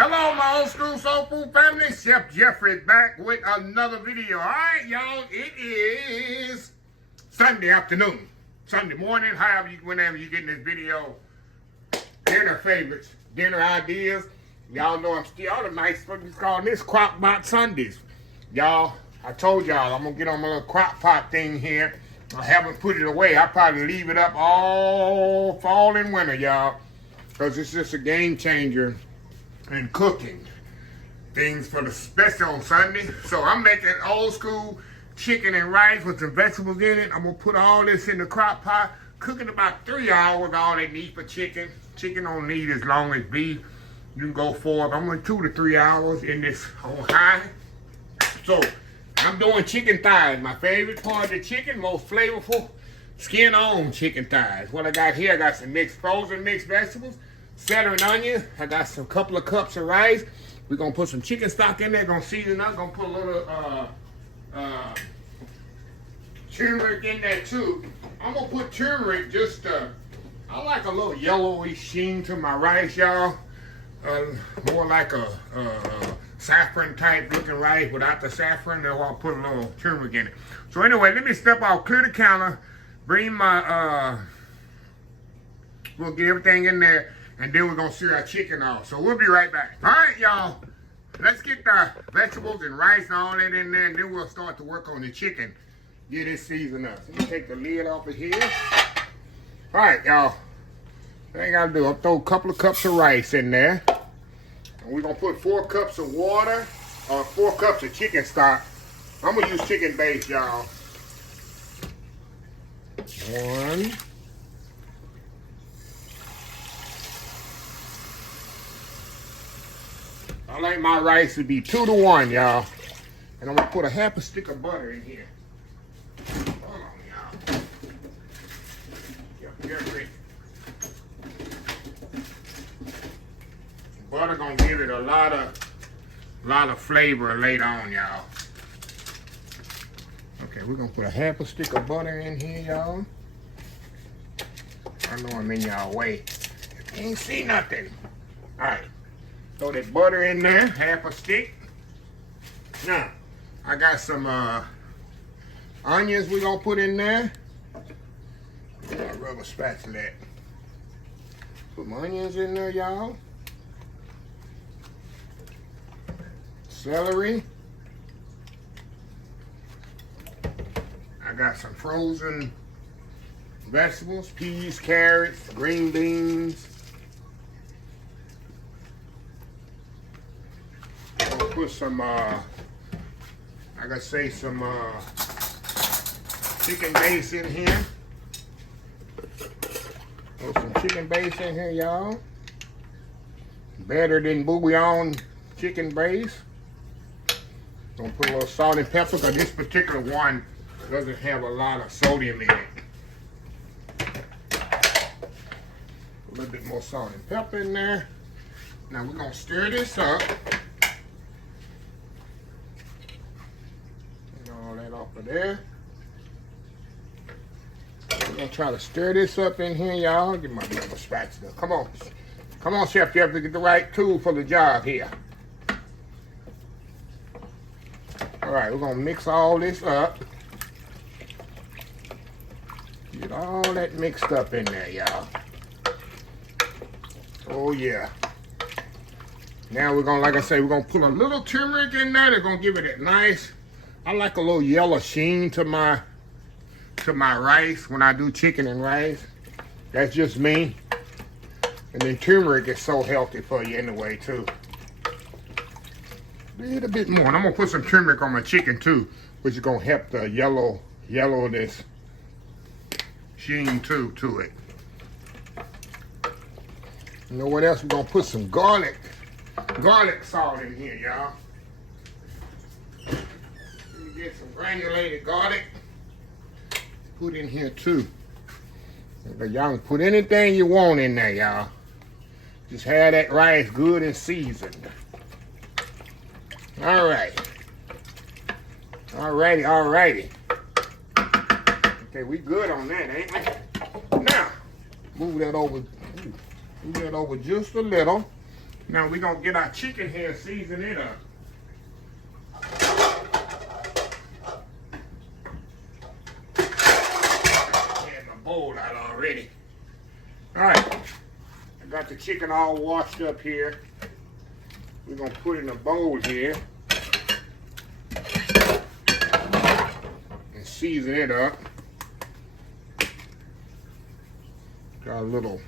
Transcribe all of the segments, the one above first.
Hello, my old school soul food family. Chef Jeffrey back with another video. All right, y'all. It is Sunday afternoon, Sunday morning. Whenever you getting this video, dinner favorites, dinner ideas. Y'all know I'm still all the nice. Calling this Crockpot Sundays. Y'all, I told y'all I'm gonna get on my little Crockpot thing here. I haven't put it away. I'll probably leave it up all fall and winter, y'all, because it's just a game changer in cooking things for the special on Sunday. So I'm making old school chicken and rice with some vegetables in it. I'm gonna put all this in the crock pot, cooking about 3 hours, all they need for chicken. Chicken don't need as long as beef. You can go for, I'm going 2 to 3 hours in this on high. So I'm doing chicken thighs, my favorite part of the chicken, most flavorful, skin on chicken thighs. What I got here, I got some frozen mixed vegetables, celery and onion. I got some couple of cups of rice. We're gonna put some chicken stock in there, gonna season up, gonna put a little turmeric in there too. I'm gonna put turmeric just I like a little yellowy sheen to my rice, y'all. More like a saffron type looking rice without the saffron. Then I'll put a little turmeric in it. So anyway, let me step out, clear the counter, bring my we'll get everything in there, and then we're gonna sear our chicken off. So we'll be right back. All right, y'all. Let's get the vegetables and rice and all that in there, and then we'll start to work on the chicken. Get it seasoned up. So let me take the lid off of here. All right, y'all. What I gotta do, I'll throw a couple of cups of rice in there. And we're gonna put 4 cups of water, or 4 cups of chicken stock. I'm gonna use chicken base, y'all. 1. I like my rice to be 2 to 1, y'all. And I'm gonna put a half a stick of butter in here. Hold on, y'all. Yep, butter gonna give it a lot of flavor later on, y'all. Okay, we're gonna put a half a stick of butter in here, y'all. I know I'm in y'all way. You ain't see nothing. All right, throw that butter in there, half a stick. Now, I got some onions we gonna put in there. Rubber spatula that. Put my onions in there, y'all. Celery. I got some frozen vegetables, peas, carrots, green beans. I'll put some, I gotta say some chicken base in here. Put some chicken base in here, y'all. Better than bouillon chicken base. Gonna put a little salt and pepper because this particular one doesn't have a lot of sodium in it. A little bit more salt and pepper in there. Now we're gonna stir this up. Get all that off of there. We're gonna try to stir this up in here, y'all. Get my rubber spatula. Come on. Come on, Chef. You have to get the right tool for the job here. All right, we're gonna mix all this up. Get all that mixed up in there, y'all. Oh yeah. Now we're gonna, like I say, we're gonna put a little turmeric in there. They're gonna give it a nice, I like a little yellow sheen to my rice when I do chicken and rice. That's just me. And then turmeric is so healthy for you anyway too. A little bit more. And I'm gonna put some turmeric on my chicken too, which is gonna help the yellowness sheen too to it. You know what else? We're gonna put some garlic salt in here, y'all. Let me get some granulated garlic. Put in here too. Y'all can put anything you want in there, y'all. Just have that rice good and seasoned. All right. Alrighty. Okay, we good on that, ain't we? Now, move that over just a little. Now we're gonna get our chicken here, season it up. I had my bowl out already. All right, I got the chicken all washed up here. We're gonna put it in a bowl here and season it up. Got a little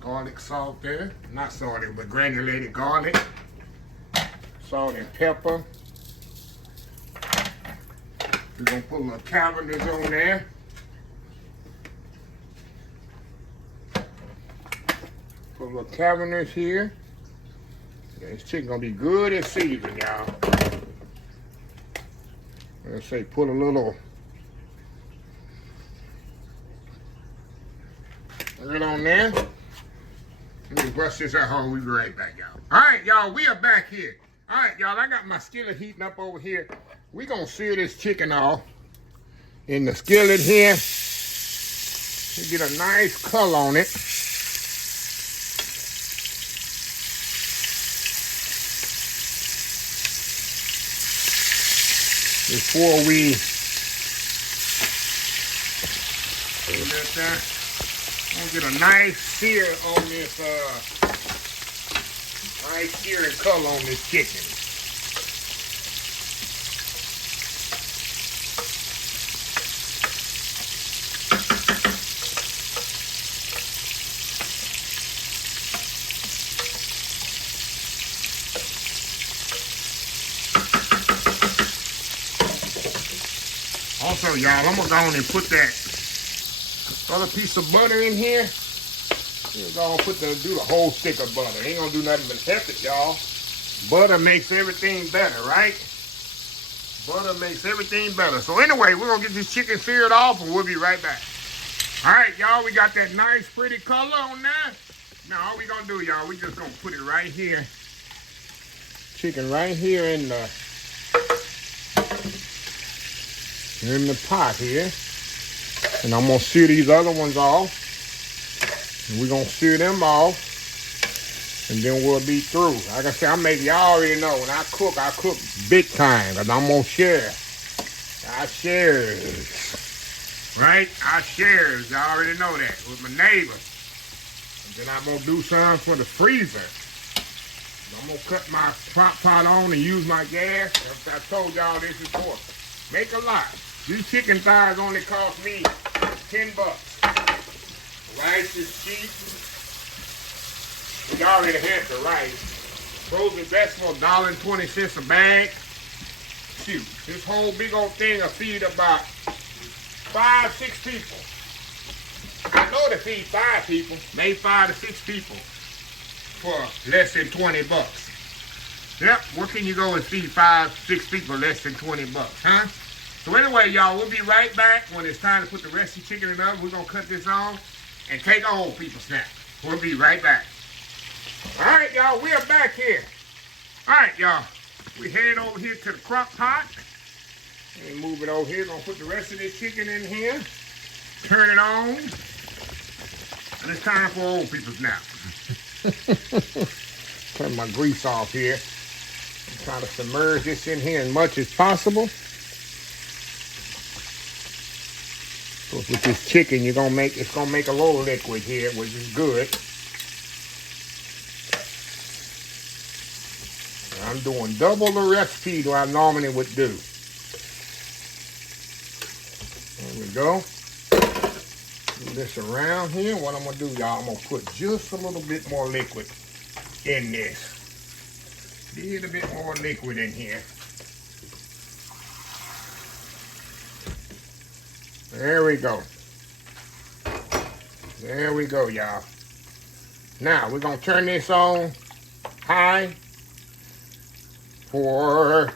garlic salt there. Not salted, but granulated garlic. Salt and pepper. We're gonna put a little calendars on there. Put a little calendars here. This chicken gonna be good and seasoned, y'all. Let's say put a little right on there. Let me brush this out. Hold, we'll be right back, y'all. All right, y'all, we are back here. All right, y'all, I got my skillet heating up over here. We gonna sear this chicken off in the skillet here. We get a nice color on it. Before we let that, we'll get a nice sear on this, nice searing color on this chicken. Also, y'all, I'm gonna go on and put that other piece of butter in here. We're gonna do the whole stick of butter. Ain't gonna do nothing but help it, y'all. Butter makes everything better, right? Butter makes everything better. So anyway, we're gonna get this chicken seared off and we'll be right back. All right, y'all, we got that nice pretty color on there. Now all we gonna do, y'all, we just gonna put it right here. Chicken right here in the pot here. And I'm gonna sear these other ones off. And we're gonna sear them off. And then we'll be through. Like I said, y'all already know, when I cook big time. Cause I'm gonna share. I shares. Right? I shares. Y'all already know that. With my neighbor. And then I'm gonna do some for the freezer. I'm gonna cut my Crockpot on and use my gas. I told y'all this before. Make a lot. These chicken thighs only cost me $10. Rice is cheap. We already had the rice. Frozen vegetables, $1.20 a bag. Shoot, this whole big old thing will feed about 5-6 people. I know to feed 5 people, maybe 5 to 6 people for less than $20. Yep, where can you go and feed 5-6 people less than $20, huh? So anyway, y'all, we'll be right back when it's time to put the rest of the chicken in the oven. We're going to cut this on and take a old people snack. We'll be right back. All right, y'all, we are back here. All right, y'all, we headed over here to the crock pot. And move it over here. Going to put the rest of this chicken in here. Turn it on. And it's time for old people snack. Turn my grease off here. I'm trying to submerge this in here as much as possible. So with this chicken, it's gonna make a little liquid here, which is good. I'm doing double the recipe that I normally would do. There we go. Move this around here. What I'm gonna do, y'all, I'm gonna put just a little bit more liquid in this. A little bit more liquid in here. There we go. There we go, y'all. Now, we're going to turn this on high for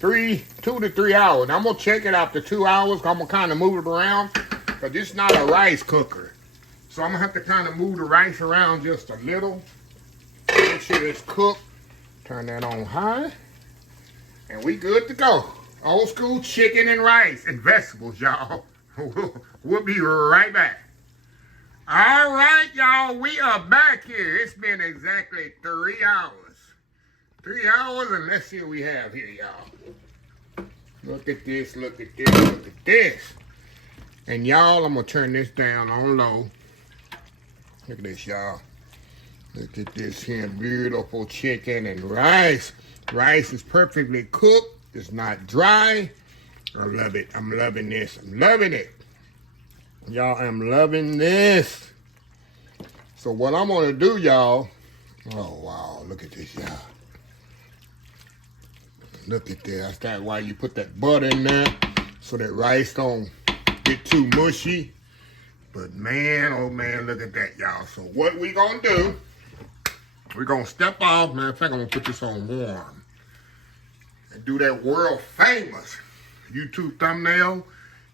2 to 3 hours. I'm going to check it after 2 hours. I'm going to kind of move it around because this is not a rice cooker. So I'm going to have to kind of move the rice around just a little. Make sure it's cooked. Turn that on high. And we good to go. Old school chicken and rice and vegetables, y'all. We'll be right back. All right, y'all, we are back here. It's been exactly 3 hours. 3 hours, and let's see what we have here, y'all. Look at this, look at this, look at this. And y'all, I'm gonna turn this down on low. Look at this, y'all. Look at this here, beautiful chicken and rice. Rice is perfectly cooked. It's not dry. I love it. I'm loving this. I'm loving it. Y'all, I'm loving this. So what I'm gonna do, y'all, oh wow, look at this, y'all. Look at this. That's why you put that butter in there, so that rice don't get too mushy. But man, oh man, look at that, y'all. So what we gonna do, we're gonna step off. Matter of fact, I'm gonna put this on warm. And do that world famous YouTube thumbnail.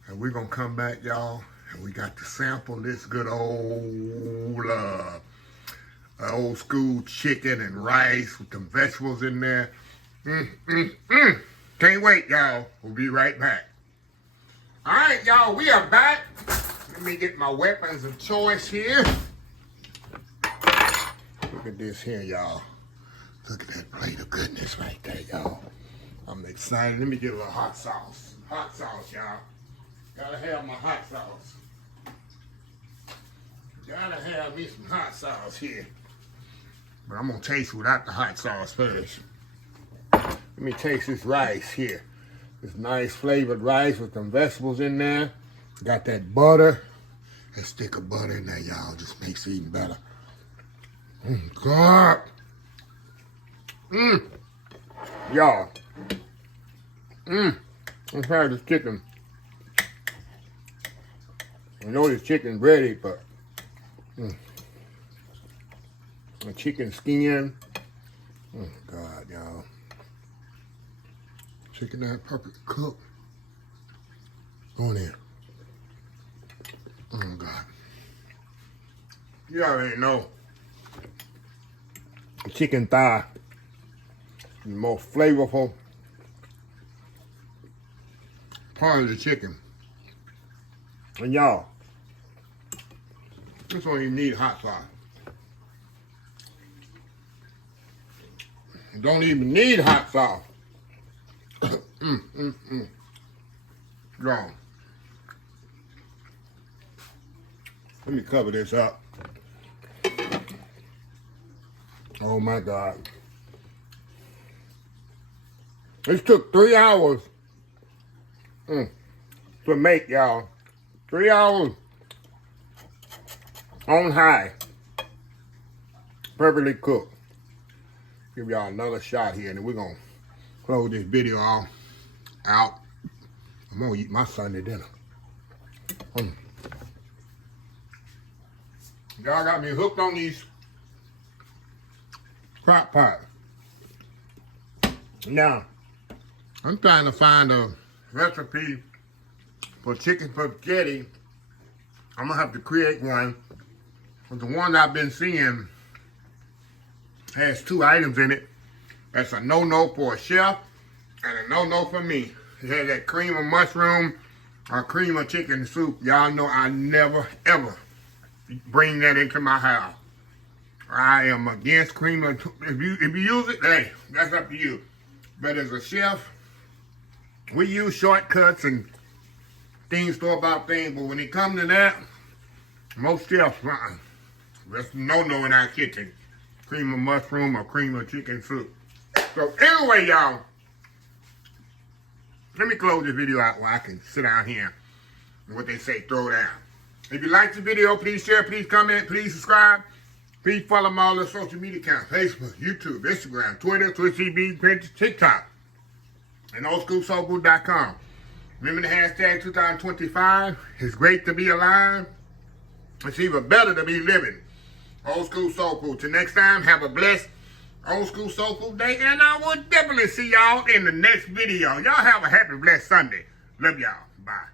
And we're gonna come back, y'all. And we got to sample this good old school chicken and rice with some vegetables in there. Can't wait, y'all. We'll be right back. All right, y'all, we are back. Let me get my weapons of choice here. Look at this here, y'all. Look at that plate of goodness right there, y'all. I'm excited. Let me get a little hot sauce. Hot sauce, y'all. Gotta have my hot sauce. Gotta have me some hot sauce here. But I'm gonna taste without the hot sauce first. Let me taste this rice here. This nice flavored rice with some vegetables in there. Got that butter. That stick of butter in there, y'all. Just makes it even better. God. Y'all. I'm trying this chicken. I know this chicken's ready, but the chicken skin. Oh God, y'all. Chicken that perfect cooked. Go in there. Oh God. You already know. The chicken thigh is the most flavorful part of the chicken. And y'all, this don't even need hot sauce. You don't even need hot sauce. Wrong. Let me cover this up. Oh my God. This took 3 hours to make, y'all. 3 hours on high. Perfectly cooked. Give y'all another shot here, and then we're gonna close this video out. I'm gonna eat my Sunday dinner. Y'all got me hooked on these Crockpot. Now, I'm trying to find a recipe for chicken spaghetti. I'm gonna have to create one. But the one I've been seeing has 2 items in it. That's a no-no for a chef and a no-no for me. It has that cream of mushroom or cream of chicken soup. Y'all know I never, ever bring that into my house. I am against cream of, if you use it, hey, that's up to you. But as a chef, we use shortcuts and things, store-bought things, but when it comes to that, most chefs, that's no-no in our kitchen. Cream of mushroom or cream of chicken soup. So anyway, y'all, let me close this video out where I can sit down here and what they say, throw down. If you like the video, please share, please comment, please subscribe. Please follow my all the social media accounts, Facebook, YouTube, Instagram, Twitter, Twitch TV, Pinterest, TikTok, and oldschoolsoulfood.com. Remember the hashtag 2025. It's great to be alive. It's even better to be living. Old School Soul Food. Till next time, have a blessed Old School Soul Food day, and I will definitely see y'all in the next video. Y'all have a happy, blessed Sunday. Love y'all. Bye.